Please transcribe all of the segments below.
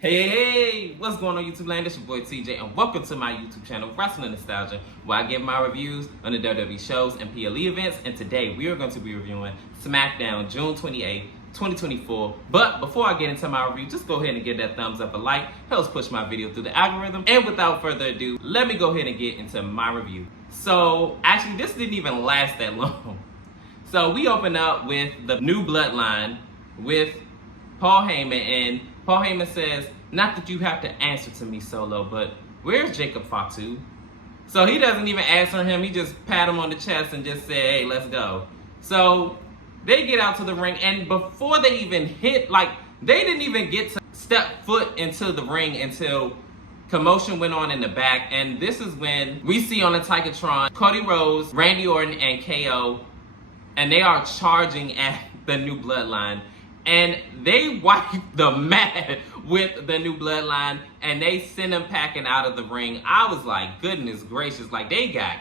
Hey, what's going on YouTube land? It's your boy TJ and welcome to my YouTube channel, Wrestling Nostalgia, where I give my reviews on the WWE shows and PLE events. And today we are going to be reviewing SmackDown June 28th, 2024. But before I get into my review, just go ahead and give that thumbs up a like. Helps push my video through the algorithm. And without further ado, let me go ahead and get into my review. So actually this didn't even last that long. So we open up with the new bloodline with Paul Heyman, and Paul Heyman says, not that you have to answer to me, Solo, but where's Jacob Fatu? So he doesn't even answer him. He just pat him on the chest and just say, hey, let's go. So they get out to the ring, and before they even hit, they didn't even get to step foot into the ring until commotion went on in the back. And this is when we see on the Titantron, Cody Rhodes, Randy Orton, and KO, and they are charging at the new bloodline. And they wipe the mat with the new bloodline and they send them packing out of the ring. I was like, goodness gracious, like they got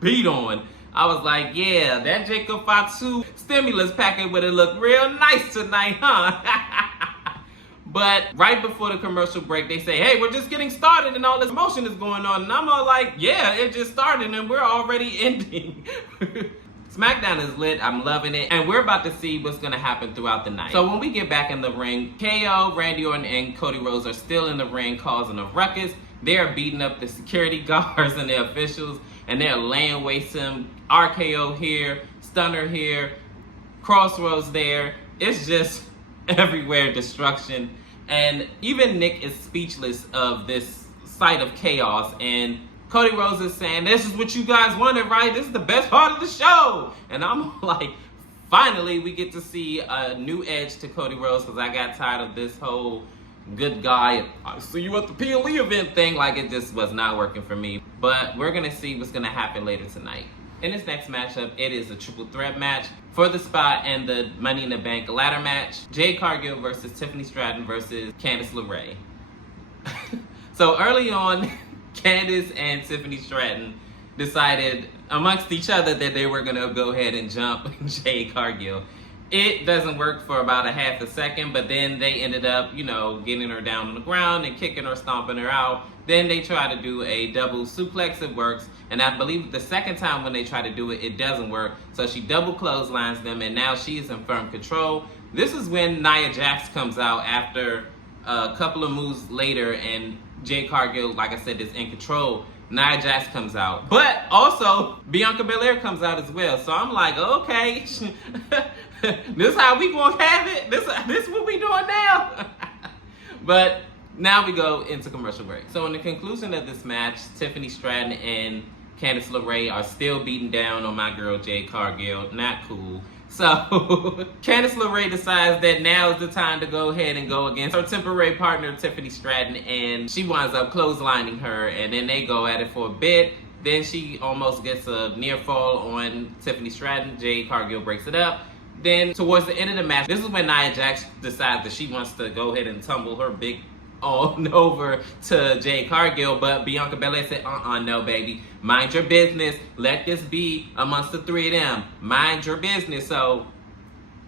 beat on. I was like, yeah, that Jacob Fatu stimulus packet would have looked real nice tonight, huh? But right before the commercial break, they say, hey, we're just getting started and all this motion is going on. And I'm all like, yeah, it just started and we're already ending. SmackDown is lit, I'm loving it, and we're about to see what's going to happen throughout the night. So when we get back in the ring, KO, Randy Orton, and Cody Rhodes are still in the ring causing a ruckus. They're beating up the security guards and the officials, and they're laying waste to them. RKO here, Stunner here, Crossroads there. It's just everywhere destruction. And even Nick is speechless of this sight of chaos, and Cody Rhodes is saying, this is what you guys wanted, right? This is the best part of the show. And I'm like, finally, we get to see a new edge to Cody Rhodes, because I got tired of this whole good guy, I see you at the PLE event thing. Like, it just was not working for me. But we're going to see what's going to happen later tonight. In this next matchup, it is a triple threat match for the spot and the Money in the Bank ladder match. Jade Cargill versus Tiffany Stratton versus Candice LeRae. So early on, Candice and Tiffany Stratton decided amongst each other that they were going to go ahead and jump Jade Cargill. It doesn't work for about a half a second, but then they ended up, getting her down on the ground and kicking her, stomping her out. Then they try to do a double suplex. It works. And I believe the second time when they try to do it, it doesn't work. So she double clotheslines them, and now she's in firm control. This is when Nia Jax comes out after a couple of moves later, and Jade Cargill, like I said, is in control. Nia Jax comes out. But also, Bianca Belair comes out as well. So I'm like, okay, this how we gonna have it? This what we doing now? But now we go into commercial break. So in the conclusion of this match, Tiffany Stratton and Candice LeRae are still beating down on my girl Jade Cargill. Not cool. So Candice LeRae decides that now is the time to go ahead and go against her temporary partner Tiffany Stratton, and she winds up clotheslining her, and then they go at it for a bit. Then she almost gets a near fall on Tiffany Stratton. Jade Cargill breaks it up. Then towards the end of the match, this is when Nia Jax decides that she wants to go ahead and tumble her big on over to Jade Cargill, but Bianca Belair said, no, baby. Mind your business. Let this be amongst the three of them. Mind your business. So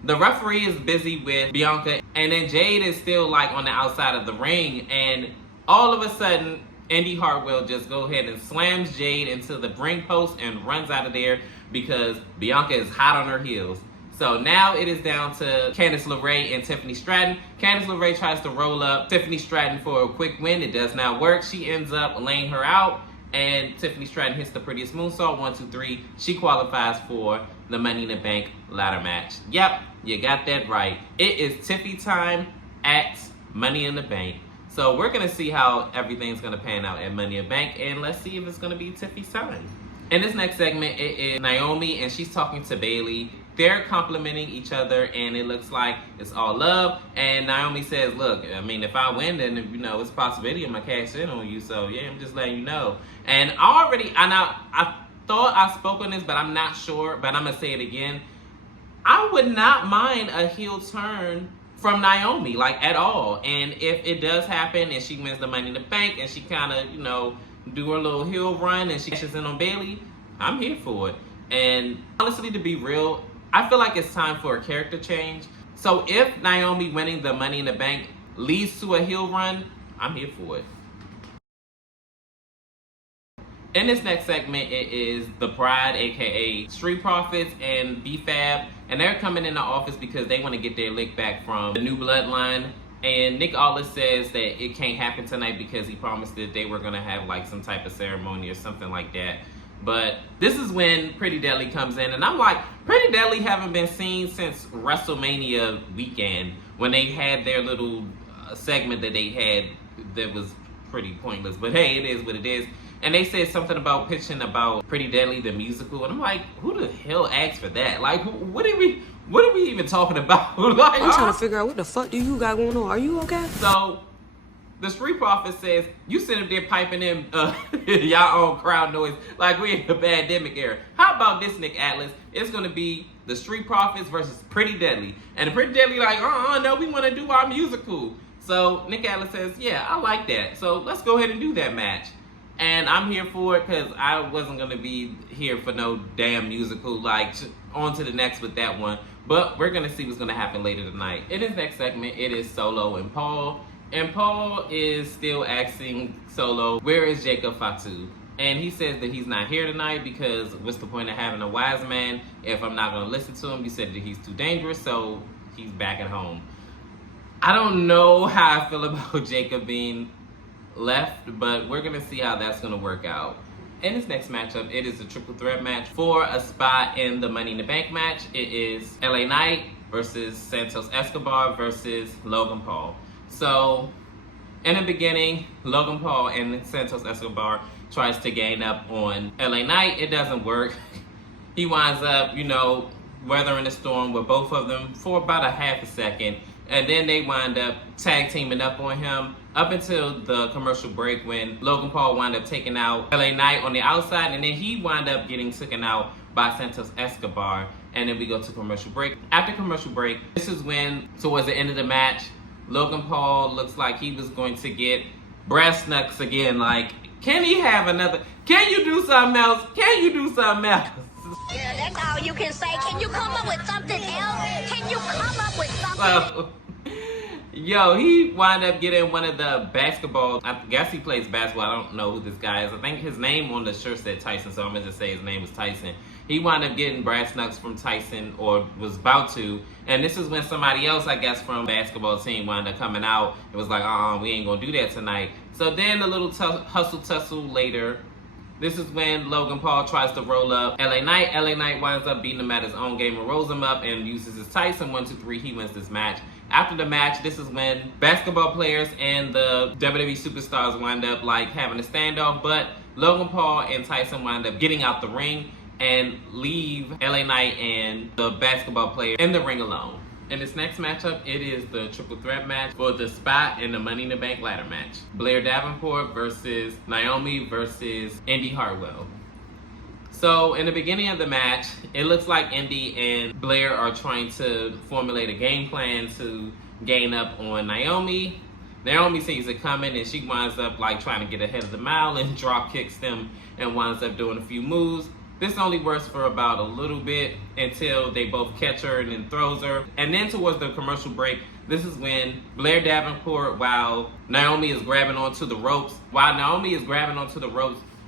the referee is busy with Bianca, and then Jade is still on the outside of the ring, and all of a sudden, Indy Hartwell just go ahead and slams Jade into the ring post and runs out of there because Bianca is hot on her heels. So now it is down to Candice LeRae and Tiffany Stratton. Candice LeRae tries to roll up Tiffany Stratton for a quick win. It does not work. She ends up laying her out, and Tiffany Stratton hits the prettiest moonsault. 1, 2, 3. She qualifies for the Money in the Bank ladder match. Yep, you got that right. It is Tiffy time at Money in the Bank. So we're going to see how everything's going to pan out at Money in the Bank, and let's see if it's going to be Tiffy's time. In this next segment, it is Naomi, and she's talking to Bayley. They're complimenting each other, and it looks like it's all love. And Naomi says, look, I mean, if I win, then, it's a possibility I'm going to cash in on you. So, yeah, I'm just letting you know. And I thought I spoke on this, but I'm not sure. But I'm going to say it again. I would not mind a heel turn from Naomi, at all. And if it does happen and she wins the Money in the Bank and she kind of, do her little heel run and she cashes in on Bayley, I'm here for it. And honestly, to be real, I feel like it's time for a character change. So if Naomi winning the Money in the Bank leads to a heel run, I'm here for it. In this next segment, it is The Pride, aka Street Profits and B-Fab, and they're coming in the office because they want to get their lick back from the New Bloodline. And Nick Aldis says that it can't happen tonight because he promised that they were going to have like some type of ceremony or something like that. But this is when Pretty Deadly comes in, and I'm like, Pretty Deadly haven't been seen since WrestleMania weekend when they had their little segment that they had that was pretty pointless. But hey, it is what it is. And they said something about pitching about Pretty Deadly the musical, and I'm like, who the hell asked for that? Like, what are we even talking about? Like, I'm trying to figure out what the fuck do you got going on. Are you okay? So the Street Profit says, you sit up there piping in y'all own crowd noise like we in a pandemic era. How about this, Nick Atlas? It's going to be the Street Profits versus Pretty Deadly. And the Pretty Deadly like, no, we want to do our musical. So Nick Atlas says, yeah, I like that. So let's go ahead and do that match. And I'm here for it because I wasn't going to be here for no damn musical. Like, on to the next with that one. But we're going to see what's going to happen later tonight. In this next segment, it is Solo and Paul. And Paul is still asking Solo, where is Jacob Fatu? And he says that he's not here tonight because what's the point of having a wise man if I'm not going to listen to him? You said that he's too dangerous, so he's back at home. I don't know how I feel about Jacob being left, but we're going to see how that's going to work out. In this next matchup, it is a triple threat match for a spot in the Money in the Bank match. It is LA Knight versus Santos Escobar versus Logan Paul. So in the beginning, Logan Paul and Santos Escobar tries to gain up on LA Knight. It doesn't work. He winds up, weathering the storm with both of them for about a half a second. And then they wind up tag teaming up on him up until the commercial break when Logan Paul wound up taking out LA Knight on the outside, and then he wound up getting taken out by Santos Escobar. And then we go to commercial break. After commercial break, this is when, towards the end of the match, Logan Paul looks like he was going to get brass knucks again. Like, can he have another? Can you do something else? Can you do something else? Yeah, that's all you can say. Can you come up with something else? Can you come up with something? Yo, he wound up getting one of the basketball. I guess he plays basketball. I don't know who this guy is. I think his name on the shirt said Tyson, so I'm going to just say his name was Tyson. He wound up getting brass knucks from Tyson, or was about to. And this is when somebody else, I guess, from the basketball team wound up coming out. It was like, we ain't going to do that tonight. So then a little hustle-tussle later, this is when Logan Paul tries to roll up LA Knight. LA Knight winds up beating him at his own game and rolls him up and uses his Tyson 1, 2, 3. He wins this match. After the match, this is when basketball players and the WWE superstars wind up like having a standoff, but Logan Paul and Tyson wind up getting out the ring and leave LA Knight and the basketball player in the ring alone. In this next matchup, it is the triple threat match for the spot in the Money in the Bank ladder match. Blair Davenport versus Naomi versus Indy Hartwell. So in the beginning of the match, it looks like Indy and Blair are trying to formulate a game plan to gain up on Naomi. Naomi sees it coming and she winds up like trying to get ahead of the mile and drop kicks them and winds up doing a few moves. This only works for about a little bit until they both catch her and then throws her. And then towards the commercial break, this is when Blair Davenport, while Naomi is grabbing onto the ropes,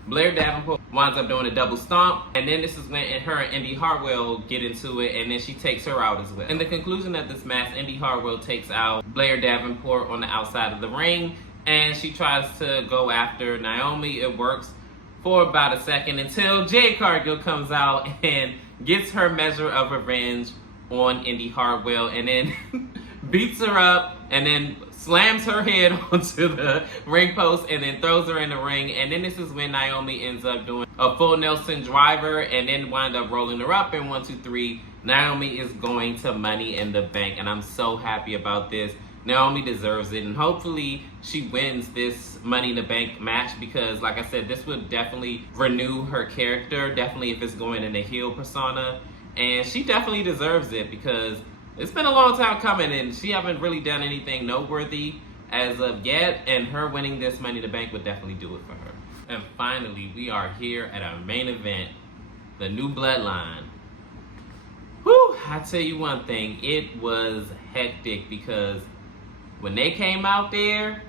Blair Davenport winds up doing a double stomp. And then this is when her and Indy Hartwell get into it, and then she takes her out as well. In the conclusion of this match, Indy Hartwell takes out Blair Davenport on the outside of the ring, and she tries to go after Naomi. It works for about a second until Jade Cargill comes out and gets her measure of revenge on Indy Hartwell, and then beats her up, and then slams her head onto the ring post, and then throws her in the ring. And then this is when Naomi ends up doing a full Nelson driver, and then wind up rolling her up. And 1, 2, 3, Naomi is going to Money in the Bank, and I'm so happy about this. Naomi deserves it, and hopefully she wins this Money in the Bank match, because like I said, this would definitely renew her character, definitely if it's going in a heel persona, and she definitely deserves it because it's been a long time coming and she haven't really done anything noteworthy as of yet, and her winning this Money in the Bank would definitely do it for her. And finally, we are here at our main event, the New Bloodline. Whew, I tell you one thing, it was hectic because when they came out there,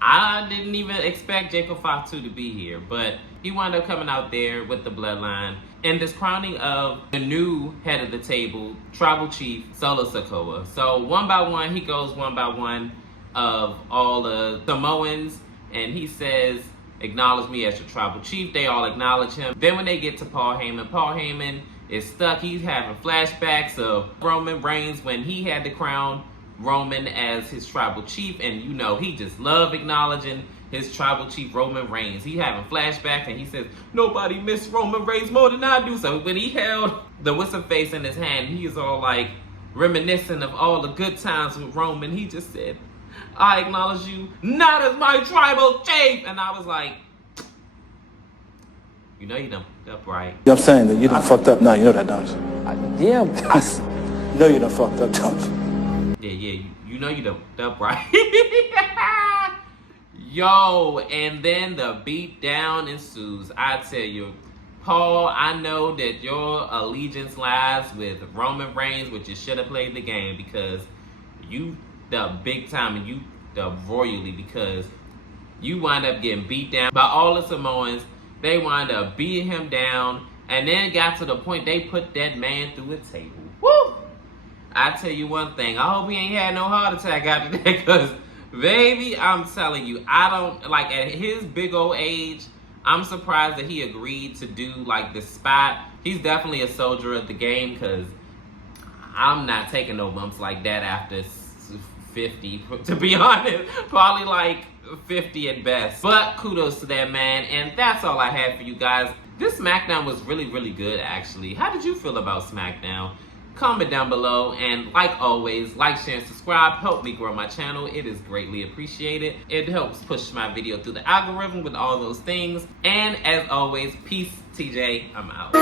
I didn't even expect Jacob Fatu to be here, but he wound up coming out there with the bloodline and this crowning of the new head of the table, Tribal Chief Solo Sikoa. So one by one, he goes one by one of all the Samoans, and he says, acknowledge me as your Tribal Chief. They all acknowledge him. Then when they get to Paul Heyman is stuck. He's having flashbacks of Roman Reigns when he had to crown Roman as his Tribal Chief, and you know, he just loved acknowledging his Tribal Chief Roman Reigns. He having flashbacks, and he says, nobody missed Roman Reigns more than I do. So when he held the whistle face in his hand, he is all like reminiscent of all the good times with Roman. He just said, I acknowledge you not as my Tribal Chief. And I was like, you know you done fucked up, right? I'm saying that you done fucked up now. You know that, don't you? Yeah. You know you done fucked up, don't you? Yeah, you know you done fucked up, right? Yo, and then the beat down ensues. I tell you, Paul, I know that your allegiance lies with Roman Reigns, which you should have played the game, because you the big time and you the royally, because you wind up getting beat down by all the Samoans. They wind up beating him down, and then got to the point they put that man through a table. Woo! I tell you one thing, I hope he ain't had no heart attack after that, because baby, I'm telling you, I don't, like, at his big old age, I'm surprised that he agreed to do, like, this spot. He's definitely a soldier of the game, because I'm not taking no bumps like that after 50, to be honest. Probably, like, 50 at best. But kudos to that man, and that's all I had for you guys. This SmackDown was really, really good, actually. How did you feel about SmackDown? Comment down below, and like always, like, share, and subscribe. Help me grow my channel. It is greatly appreciated. It helps push my video through the algorithm with all those things. And as always, peace, TJ. I'm out.